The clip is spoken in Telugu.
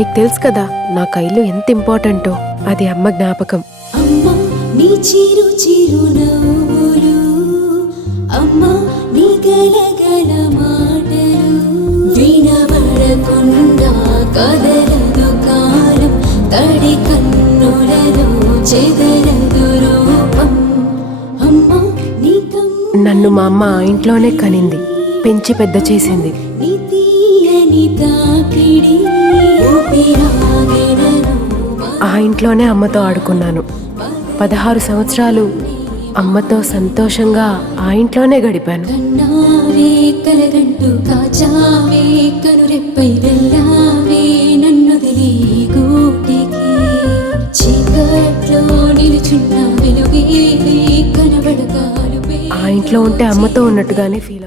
నీకు తెలుసు కదా నాకు ఆ ఇల్లు ఎంత ఇంపార్టెంటో. అది అమ్మ జ్ఞాపకం. అమ్మా నీ చిరు చిరు నవ్వులు, అమ్మా నీ గలగల మాటలు వినబడకుండా కదలదు కాలం, తడి కన్నులలో చెదరదు రూపం. అమ్మా నీ నన్ను మా అమ్మ ఆ ఇంట్లోనే కనింది, పెంచి పెద్ద చేసింది. నీ తీయని తాకిడి ఊపిరాగినను ఆ ఇంట్లోనే అమ్మతో ఆడుకున్నాను. 16 సంవత్సరాలు అమ్మతో సంతోషంగా ఆ ఇంట్లోనే గడిపాను. కన్నావే కలగంటూ కాచావే కనురెప్పై వెళ్ళావే నన్నొదిలి గూటికి, చీకట్లో నిలుచున్న వెలుగేవి కనబడకాలు. ఆ ఇంట్లో ఉంటే అమ్మతో ఉన్నట్టుగానే ఫీల్